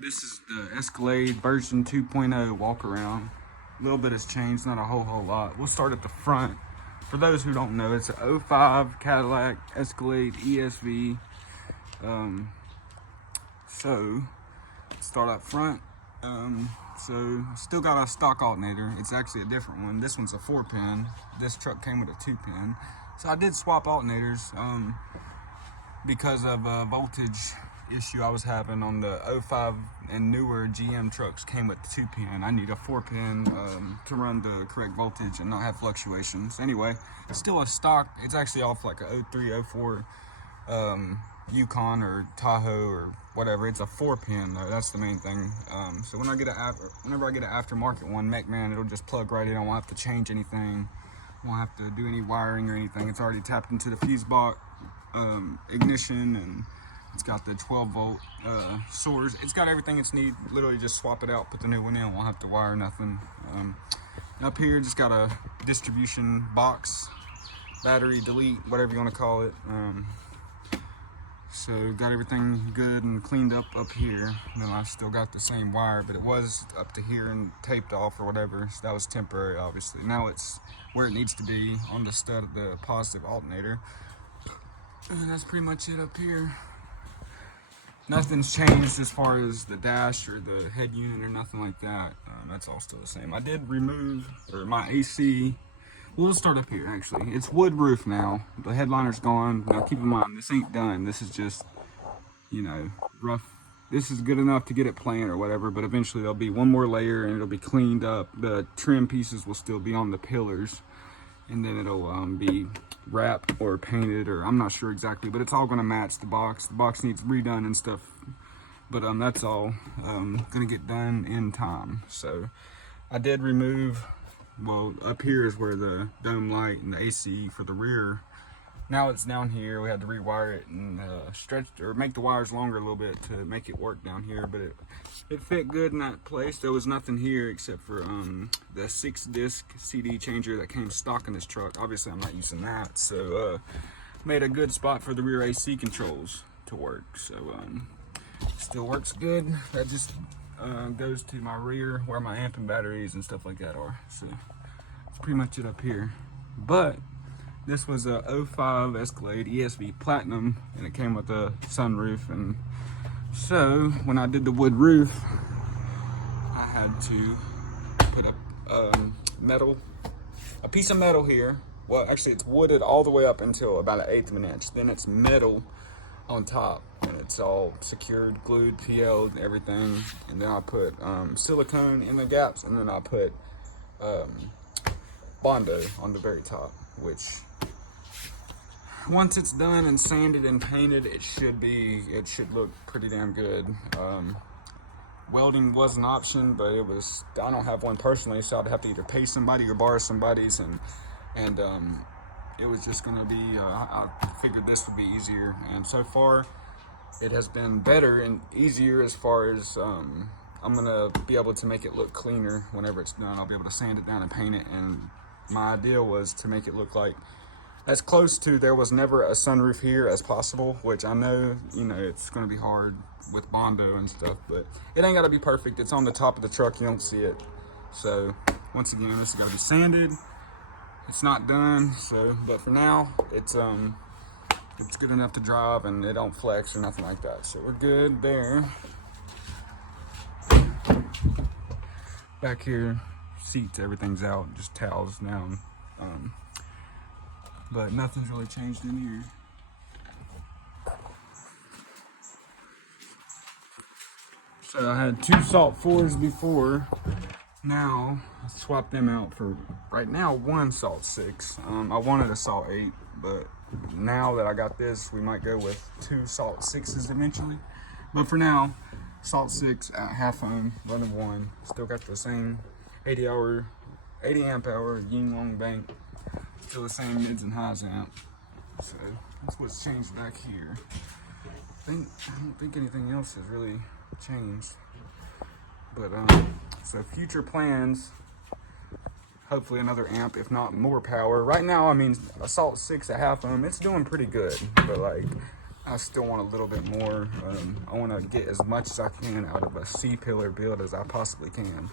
This is the Escalade version 2.0 walk around. A little bit has changed, not a whole lot. We'll start at the front. For those who don't know, it's a '05 Cadillac Escalade ESV. So start up front. So still got a stock alternator. It's actually a different one. This one's a 4-pin. This truck came with a 2-pin. So I did swap alternators because of a voltage issue I was having on the '05 and newer GM trucks came with 2-pin. I need a 4-pin to run the correct voltage and not have fluctuations. Anyway, it's still a stock. It's actually off like a '03, '04 Yukon or Tahoe or whatever. It's a 4-pin though. That's the main thing. So when whenever I get an aftermarket one, man, it'll just plug right in. I won't have to change anything. I won't have to do any wiring or anything. It's already tapped into the fuse box, ignition, and it's got the 12-volt source. It's got everything it's need. Literally just swap it out, put the new one in. Won't have to wire nothing. Up here, just got a distribution box, battery, delete, whatever you want to call it. So got everything good and cleaned up here. And then I still got the same wire, but it was up to here and taped off or whatever. So that was temporary, obviously. Now it's where it needs to be on the stud of the positive alternator. And that's pretty much it up here. Nothing's changed as far as the dash or the head unit or nothing like that. That's all still the same. I did remove, or my AC. We'll start up here actually. It's wood roof now. The headliner's gone. Now keep in mind, this ain't done. This is just, you know, rough. This is good enough to get it playing or whatever, but eventually there'll be one more layer and it'll be cleaned up. The trim pieces will still be on the pillars, and then it'll be wrapped or painted, or I'm not sure exactly, but it's all gonna match the box. The box needs redone and stuff, but that's all gonna get done in time. So I did remove, well, up here is where the dome light and the AC for the rear. Now it's down here. We had to rewire it and stretch or make the wires longer a little bit to make it work down here, but it fit good in that place. There was nothing here except for the 6-disc CD changer that came stock in this truck. Obviously I'm not using that, so made a good spot for the rear AC controls to work. So still works good. That just goes to my rear where my amp and batteries and stuff like that are. So that's pretty much it up here. But this was a '05 Escalade ESV Platinum, and it came with a sunroof. And so when I did the wood roof, I had to put up a piece of metal here. Well, actually it's wooded all the way up until about 1/8 of an inch. Then it's metal on top, and it's all secured, glued, PL'd, everything. And then I put silicone in the gaps, and then I put Bondo on the very top, which once it's done and sanded and painted, it should look pretty damn good. Welding was an option, but I don't have one personally, so I'd have to either pay somebody or borrow somebody's, and it was just gonna be, I figured this would be easier, and so far it has been better and easier as far as I'm gonna be able to make it look cleaner whenever it's done. I'll be able to sand it down and paint it, and my idea was to make it look like as close to there was never a sunroof here as possible, which I know, you know, it's gonna be hard with Bondo and stuff, but it ain't gotta be perfect. It's on the top of the truck, you don't see it. So once again, this has gotta be sanded. It's not done, so, but for now, it's good enough to drive, and it don't flex or nothing like that. So we're good there. Back here, seats, everything's out, just towels down. But nothing's really changed in here. So I had 2 Salt 4s before. Now I swapped them out for, right now, 1 Salt 6. I wanted a Salt 8, but now that I got this, we might go with 2 Salt 6s eventually. But for now, Salt 6 at half ohm, running 1. Still got the same 80 amp hour yin long bank. Still the same mids and highs amp. So that's what's changed back here. I don't think anything else has really changed. But so future plans, hopefully another amp, if not more power. Right now, I mean, a Salt 6 at half ohm, it's doing pretty good. But like, I still want a little bit more. I want to get as much as I can out of a C-pillar build as I possibly can.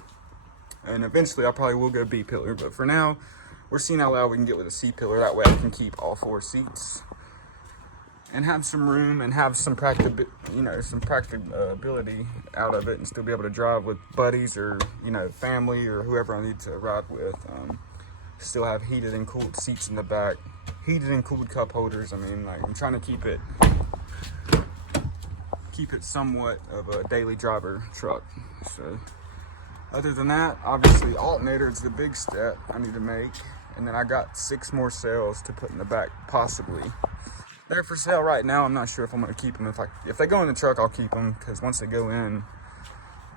And eventually I probably will go B-pillar, but for now, we're seeing how loud we can get with a C-pillar. That way I can keep all 4 seats and have some room and have some practicability out of it, and still be able to drive with buddies or, family or whoever I need to ride with. Still have heated and cooled seats in the back, heated and cooled cup holders. I mean, like, I'm trying to keep it somewhat of a daily driver truck. So other than that, obviously alternator is the big step I need to make, and then I got 6 more sails to put in the back, possibly. They're for sale right now. I'm not sure if I'm gonna keep them. If they go in the truck, I'll keep them, because once they go in,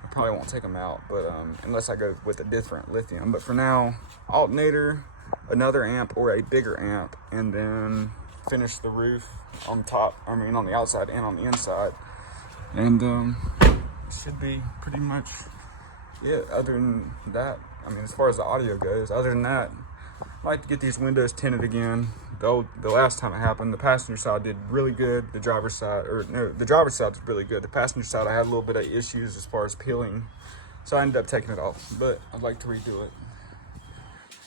I probably won't take them out, but unless I go with a different lithium. But for now, alternator, another amp or a bigger amp, and then finish the roof on top, on the outside and on the inside. And should be pretty much it. Other than that, as far as the audio goes, other than that, I'd like to get these windows tinted again. The last time it happened, the passenger side did really good. The driver's side was really good. The passenger side, I had a little bit of issues as far as peeling, so I ended up taking it off. But I'd like to redo it.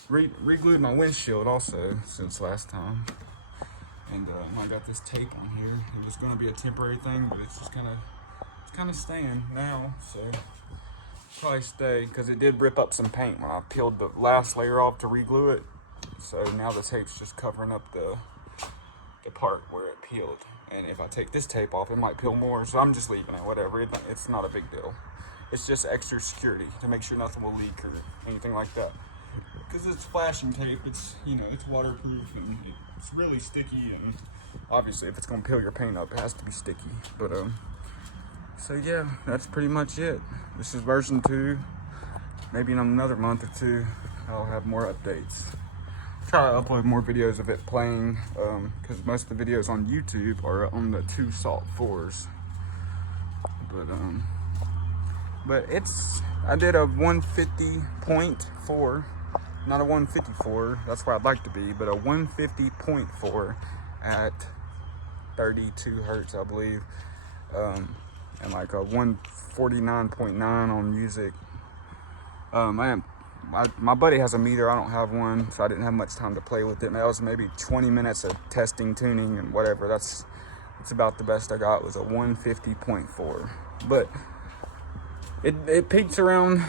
Re-glued my windshield also since last time, and I got this tape on here. It was going to be a temporary thing, but it's just kind of staying now. So probably stay, because it did rip up some paint when I peeled the last layer off to re-glue it. So now the tape's just covering up the part where it peeled. And if I take this tape off, it might peel more. So I'm just leaving it, whatever. It's not a big deal. It's just extra security to make sure nothing will leak or anything like that. Because it's flashing tape, it's waterproof, and it's really sticky. And obviously, if it's going to peel your paint up, it has to be sticky. But so yeah, that's pretty much it. This is version 2. Maybe in another month or 2, I'll have more updates. Try to upload more videos of it playing, because most of the videos on YouTube are on the 2 Salt 4s. But I did a 150.4, not a 154. That's where I'd like to be, but a 150.4 at 32 hertz, I believe, and like a 149.9 on music. My buddy has a meter, I don't have one, so I didn't have much time to play with it. That was maybe 20 minutes of testing, tuning, and whatever. That's about the best I got, was a 150.4. But it peaks around,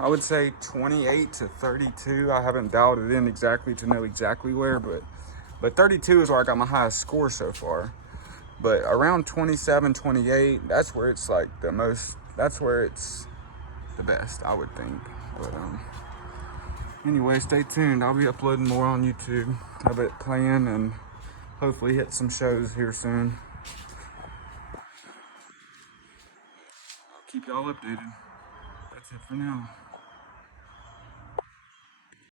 I would say, 28 to 32. I haven't dialed it in exactly to know exactly where, but 32 is where I got my highest score so far. But around 27, 28, that's where it's like the most, that's where it's the best, I would think. But anyway, stay tuned. I'll be uploading more on YouTube. Have it playing and hopefully hit some shows here soon. I'll keep y'all updated. That's it for now.